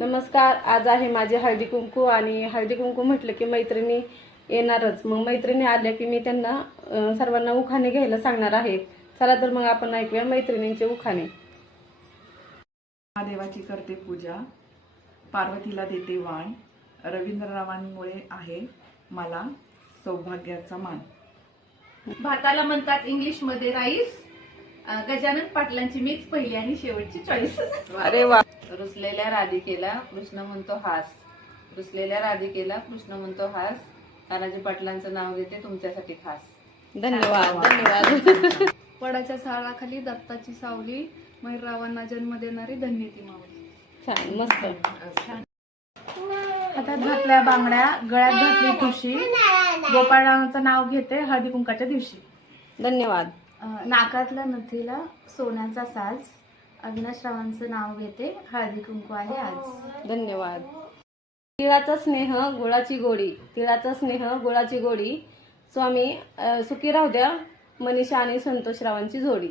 नमस्कार. आज आहे माझे हळदी कुंकू आणि हळदी कुंकू म्हटलं की मैत्रिणी येणारच. मग मैत्रिणी आल्या की मी त्यांना सर्वांना उखाणे घ्यायला सांगणार आहे. चला तर मग आपण ऐकूया मैत्रिणींचे उखाणे. महादेवाची करते पूजा, पार्वतीला देते वाण, रवींद्ररावांमुळे आहे मला सौभाग्याचा मान. भाताला म्हणतात इंग्लिश मध्ये राईस, गजानन पाटलांची मीच पहिली आणि शेवटची चॉईस. अरे वा. रुसलेल्या राधिकेला कृष्ण म्हणतो हास, रुसलेल्या राधिकेला कृष्ण म्हणतो हास, तानाजी पाटलांचं नाव घेते तुमच्यासाठी खास. धन्यवाद धन्यवाद. वडाच्या झाडाखाली दत्ताची सावली, मयूररावांना जन्म देणारी धन्य ती मावली. छान मस्त. हातात घातल्या बांगड्या, गळ्यात घातली ठुशी, गोपाळरावांचं नाव घेते हळदी कुंकाच्या दिवशी. धन्यवाद. नाकातल्या नथीला सोन्याचा साज, अविनाशरावांचं नाव घेते हळदी कुंकू आहे आज. धन्यवाद. तिळाचा स्नेह गुळाची गोडी, तिळाचा स्नेह गुळाची गोडी, स्वामी सुखी राहू द्या, मनीषा आणि संतोषरावांची जोडी.